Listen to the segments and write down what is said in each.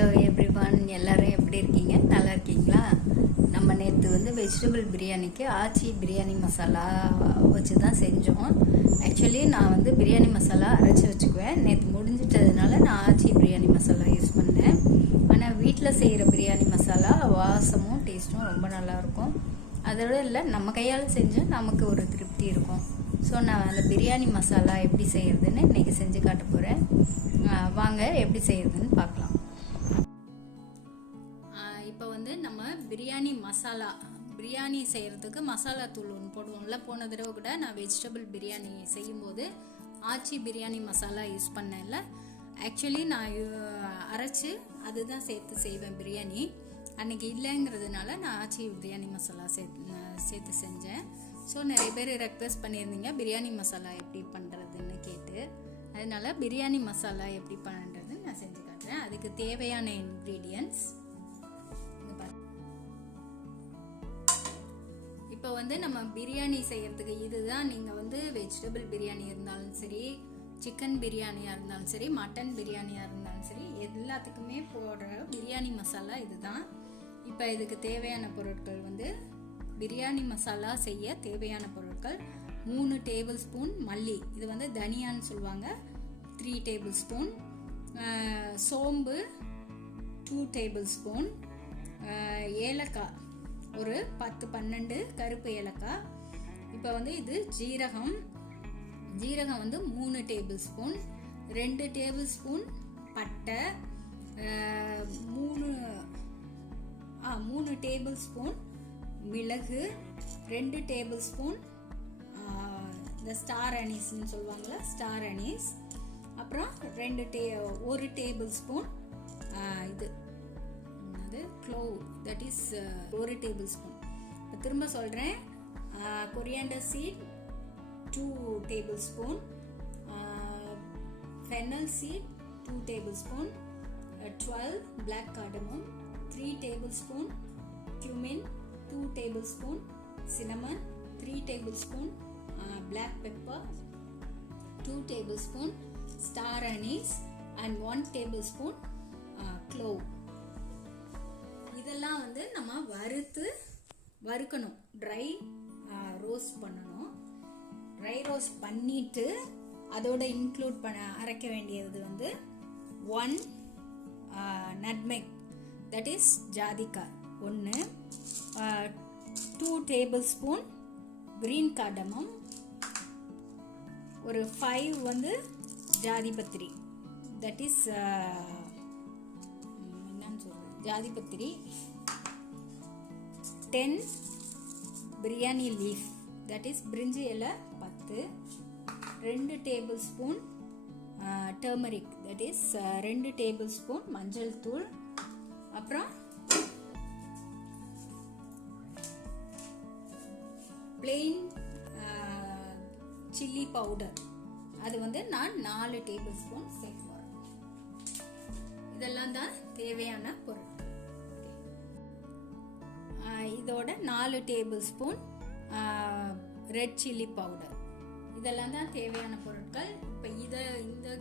Hello everyone, எல்லாரும் எப்படி இருக்கீங்க? நல்லா இருக்கீங்களா? நம்ம நேற்று வந்து வெஜிடபிள் பிரியாணிக்கு ஆச்சி பிரியாணி மசாலா வச்சு தான் செஞ்சோம். ஆக்சுவலி நான் வந்து பிரியாணி மசாலா அரைச்சி வச்சுக்குவேன். நேற்று முடிஞ்சிட்டதுனால நான் ஆச்சி பிரியாணி மசாலா யூஸ் பண்ணேன். ஆனால் வீட்டில் செய்கிற பிரியாணி மசாலா வாசமும் டேஸ்ட்டும் ரொம்ப நல்லாயிருக்கும். அதோட இல்லை, நம்ம கையால் செஞ்சால் நமக்கு ஒரு திருப்தி இருக்கும். ஸோ நான் அந்த பிரியாணி மசாலா எப்படி செய்கிறதுன்னு இன்றைக்கி செஞ்சு காட்ட போகிறேன். வாங்க எப்படி செய்கிறதுன்னு பார்க்கலாம். இப்போ வந்து நம்ம பிரியாணி செய்கிறதுக்கு மசாலா தூள் ஒன்று போடுவோம்ல. போன தடவை கூட நான் வெஜிடபிள் பிரியாணி செய்யும்போது ஆச்சி பிரியாணி மசாலா யூஸ் பண்ணேன்ல. ஆக்சுவலி நான் அரைச்சி அதுதான் சேர்த்து செய்வேன் பிரியாணி. அன்றைக்கி இல்லைங்கிறதுனால நான் ஆச்சி பிரியாணி மசாலா சேர்த்து செஞ்சேன். ஸோ நிறைய பேர் ரெக்வெஸ்ட் பண்ணியிருந்தீங்க பிரியாணி மசாலா எப்படி பண்ணுறதுன்னு கேட்டு. அதனால பிரியாணி மசாலா எப்படி பண்ணுறதுன்னு நான் செஞ்சு காட்டுறேன். அதுக்கு தேவையான இன்க்ரீடியன்ட்ஸ் இப்போ வந்து நம்ம பிரியாணி செய்யறதுக்கு இதுதான். நீங்கள் வந்து வெஜிடபிள் பிரியாணி இருந்தாலும் சரி, சிக்கன் பிரியாணியாக இருந்தாலும் சரி, மட்டன் பிரியாணியாக இருந்தாலும் சரி, எல்லாத்துக்குமே போடுற பிரியாணி மசாலா இதுதான். இப்போ இதுக்கு தேவையான பொருட்கள் வந்து பிரியாணி மசாலா செய்ய தேவையான பொருட்கள் 3 டேபிள் ஸ்பூன் மல்லி, இது வந்து தனியான்னு சொல்லுவாங்க, 3 டேபிள் ஸ்பூன் சோம்பு, 2 டேபிள் ஸ்பூன் ஏலக்காய், ஒரு 10-12 கருப்பு ஏலக்காய். இப்போ வந்து இது ஜீரகம் வந்து 3 டேபிள் ஸ்பூன், 2 டேபிள் ஸ்பூன் பட்டை, 3 டேபிள் ஸ்பூன் மிளகு, 2 டேபிள் ஸ்பூன் இந்த ஸ்டார் அனீஸ்ன்னு சொல்லுவாங்கள்ல, ஸ்டார் அனீஸ். அப்புறம் 1 டேபிள் ஸ்பூன் இது clove, that is 1 tablespoon. திரும்ப சொல்கிறேன், coriander seed 2 tablespoon, fennel seed 2 tablespoon, 12 black cardamom, 3 tablespoon cumin, 2 tablespoon cinnamon, 3 tablespoon black pepper, 2 tablespoon star anise and 1 tablespoon clove. இதெல்லாம் வந்து நம்ம வறுக்கணும், dry roast பண்ணணும். Dry roast பண்ணிட்டு அதோட include அரைக்க வேண்டியது வந்து 1 நட்மெக், தட் இஸ் ஜாதிக்காய் 1, 2 டேபிள் ஸ்பூன் கிரீன் கார்டமம், ஒரு 5 வந்து ஜாதிபத்திரி, தட் இஸ் ஜாதிபத்திரி, 10 பிரியாணி லீஃப், தட் இஸ் பிரிஞ்சி இலை 10, 2 tablespoon turmeric, that is 2 tablespoon மஞ்சள் தூள், அப்புறம் பிளெயின் சில்லி பவுடர், அது வந்து நான் 4 டேபிள் ஸ்பூன் சேர்க்குறேன். இதெல்லாம் தான் தேவையான பொருட்கள். இதோட 4 table spoon red chilli powder, இதெல்லாம் தான் தேவையான பொருட்கள். இப்போ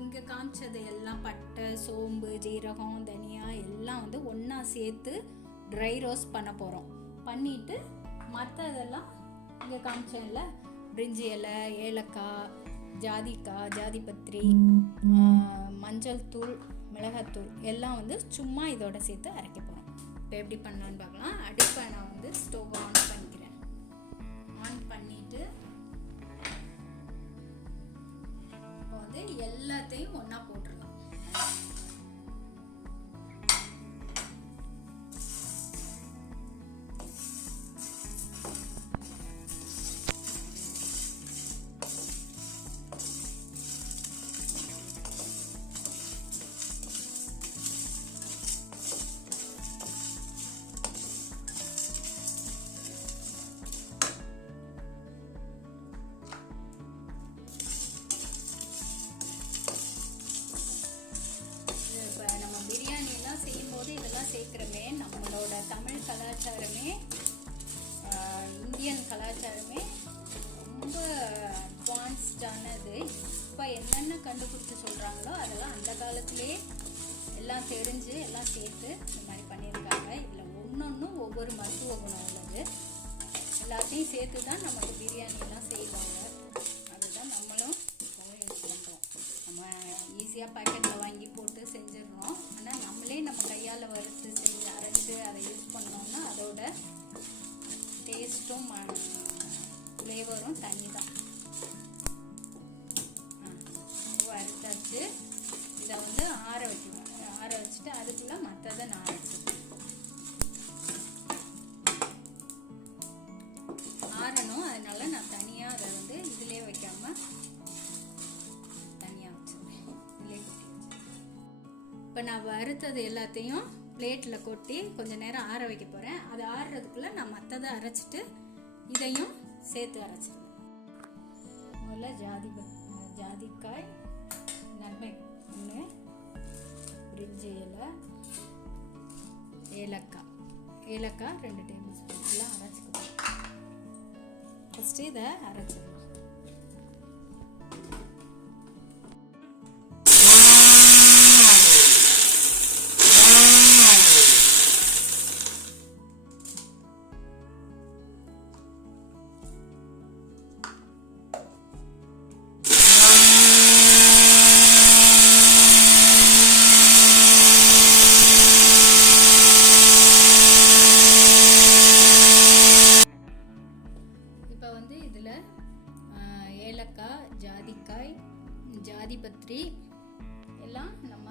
இங்கே காமிச்சது எல்லாம் பட்டை, சோம்பு, ஜீரகம், தனியா எல்லாம் வந்து ஒன்றா சேர்த்து ட்ரை ரோஸ்ட் பண்ண போகிறோம். பண்ணிட்டு மற்றதெல்லாம் இங்கே காமிச்சேன்ல, பிரிஞ்சி இலை, ஏலக்காய், ஜாதிக்காய், ஜாதிபத்திரி, மஞ்சள் தூள், மிளகாத்தூள் எல்லாம் வந்து சும்மா இதோட சேர்த்து அரைக்க போகிறோம். இப்போ எப்படி பண்ணலான்னு பார்க்கலாம். அடுப்பை நான் வந்து ஸ்டவ் ஆன் பண்ணிக்கிறேன். ஆன் பண்ணிட்டு இப்போ வந்து எல்லாத்தையும் ஒன்றா போட்டுடலாம். செய்யும்போது இதெல்லாம் சேர்க்குறமே, நம்மளோட தமிழ் கலாச்சாரமே, இந்தியன் கலாச்சாரமே ரொம்ப அட்வான்ஸ்டானது. இப்போ என்னென்ன கண்டுபிடிச்சி சொல்கிறாங்களோ அதெல்லாம் அந்த காலத்திலே எல்லாம் தெரிஞ்சு எல்லாம் சேர்த்து இந்த மாதிரி பண்ணியிருக்காங்க. இதில் ஒவ்வொன்றும் ஒவ்வொரு மருத்துவ குணம் உள்ளது. எல்லாத்தையும் சேர்த்து தான் நமக்கு பிரியாணிலாம் செய்வாங்க. அதுதான் நம்மளும் யூஸ் பண்ணுறோம். நம்ம ஈஸியாக பேக்கெட்டில் வாங்கி போட்டு செஞ்சிடறோம். ஆனால் நம்மளே நம்ம கையால் வறுத்து செஞ்சு அரைச்சி அதை யூஸ் பண்ணோம்னா அதோட டேஸ்ட்டும் ஃப்ளேவரும் தனி தான். வறுத்தாச்சு. இதை வந்து ஆற வைக்கணும். ஆற வச்சுட்டு அதுக்குள்ளே மற்றதை நான் அரைச்சிடுவேன். ஆறணும். அதனால நான் தனியாக அதை வந்து இதிலே வைக்காம தனியாக வச்சுருவேன். இதிலே கொட்டி வச்சுருவேன். இப்போ நான் வறுத்தது எல்லாத்தையும் பிளேட்டில் கொட்டி கொஞ்சம் நேரம் ஆற வைக்க போகிறேன். அது ஆறுறதுக்குள்ளே நான் மற்றதை அரைச்சிட்டு இதையும் சேர்த்து அரைச்சிடுவேன். முதல்ல ஜாதிக்காய், நன்மை ஒன்று, பிரிஞ்சி இலை, ஏலக்காய் 2 டேபிள் ஸ்பூன் எல்லாம் அரைச்சிக்கலாம். ஃபஸ்ட்டு இதை அரைச்சிடலாம். ஏலக்காய், ஜாதிக்காய், ஜாதிபத்திரி எல்லாம் நம்ம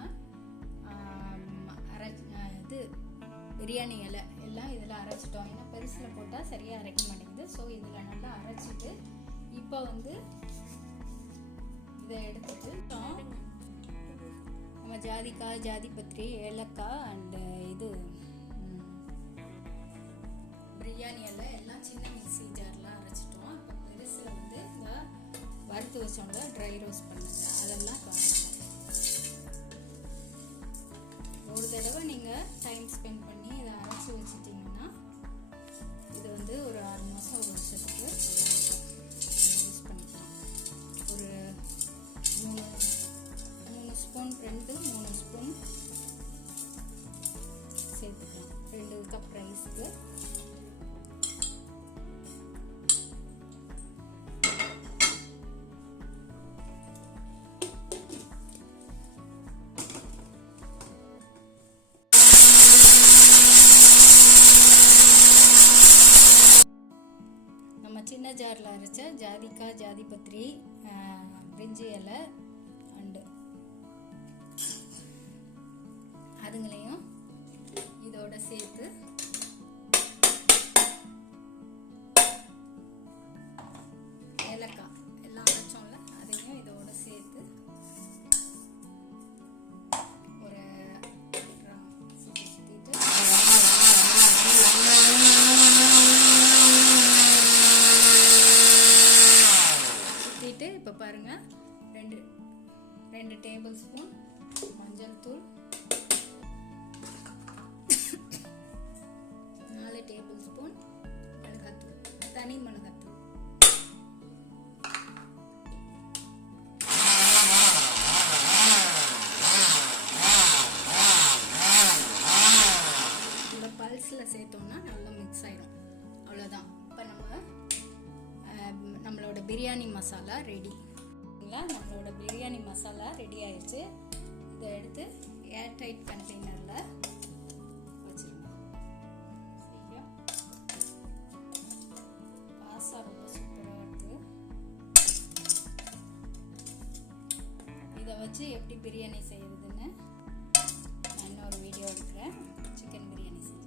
இது பிரியாணி இலை எல்லாம் இதில் அரைச்சிட்டோம். ஏன்னா பெருசில் போட்டால் சரியாக அரைக்க மாட்டேங்குது. ஸோ இதில் நல்லா அரைச்சிட்டு இப்போ வந்து இதை எடுத்துட்டு நம்ம ஜாதிக்காய், ஜாதிபத்திரி, ஏலக்காய் அண்டு இது பிரியாணி இலை எல்லாம் சின்ன மிக்ஸி ஜார்லாம் அரைச்சிட்டோம். இப்போ பெருசில் வந்து இந்த வறுத்து வச்சோங்க ட்ரை ரோஸ்ட் பண்ணுங்க அதெல்லாம் காரணம். ஒரு தடவை நீங்கள் டைம் ஸ்பெண்ட் பண்ணி இதை அரைச்சி வச்சிட்டிங்கன்னா இது வந்து ஒரு 6 மாதம் 1 வருஷத்துக்கு யூஸ் பண்ணிக்கலாம். ஒரு 3 ஸ்பூன் 3 ஸ்பூன் சேர்த்துக்கலாம். 2 கப் ரைஸ்க்கு. சின்ன ஜாரில் அரைச்ச ஜாதிக்காய், ஜாதிபத்திரி, பிரிஞ்சி இலை அண்டு அதுங்களையும் இதோட சேர்த்து ஏலக்காய் எல்லாம் அரைச்சோம்ல அதையும் இதோட சேர்த்து ஒரு சுற்றிட்டு இப்போ பாருங்க 2 டேபிள் ஸ்பூன் மஞ்சள் தூள், 4 டேபிள் ஸ்பூன் மிளகாத்தூள், தனி மிளகாத்தூள், இந்த பல்ஸில் சேர்த்தோம்னா நல்லா மிக்ஸ் ஆயிடும். அவ்வளோதான். இப்போ நம்மளோட பிரியாணி மசாலா ரெடி. நம்மளோட பிரியாணி மசாலா ரெடி ஆயிடுச்சு. இதை எடுத்து ஏர் டைட் கண்டெய்னரில் வச்சுருங்க. பாசா ரொம்ப சூப்பராக இருக்குது. இதை வச்சு எப்படி பிரியாணி செய்யறதுன்னு நான் இன்னொரு வீடியோ எடுக்கிறேன். சிக்கன் பிரியாணி செஞ்சு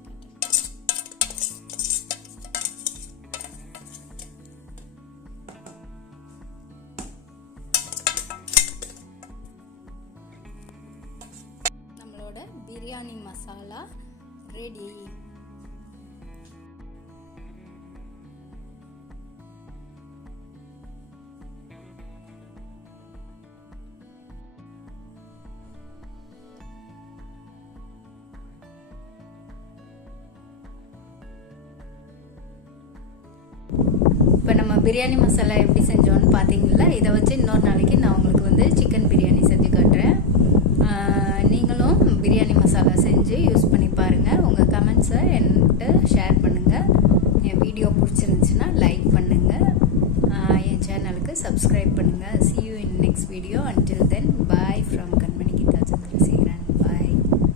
பிரியாணி மசாலா ரெடி. இப்போ நம்ம பிரியாணி மசாலா எப்படி செஞ்சோன்னு பார்த்தீங்களா? இதை வச்சு இன்னொரு நாளைக்கு நான் உங்களுக்கு வந்து சிக்கன் பிரியாணி செஞ்சு காட்டுறேன். நீங்களும் பிரியாணி பிரியாணி மசாலா செஞ்சு யூஸ் பண்ணி பாருங்கள். உங்கள் கமெண்ட்ஸை என்கிட்ட ஷேர் பண்ணுங்கள். என் வீடியோ பிடிச்சிருந்துச்சுன்னா லைக் பண்ணுங்கள். என் சேனலுக்கு சப்ஸ்கிரைப் பண்ணுங்கள். See you in next video. Until then, bye from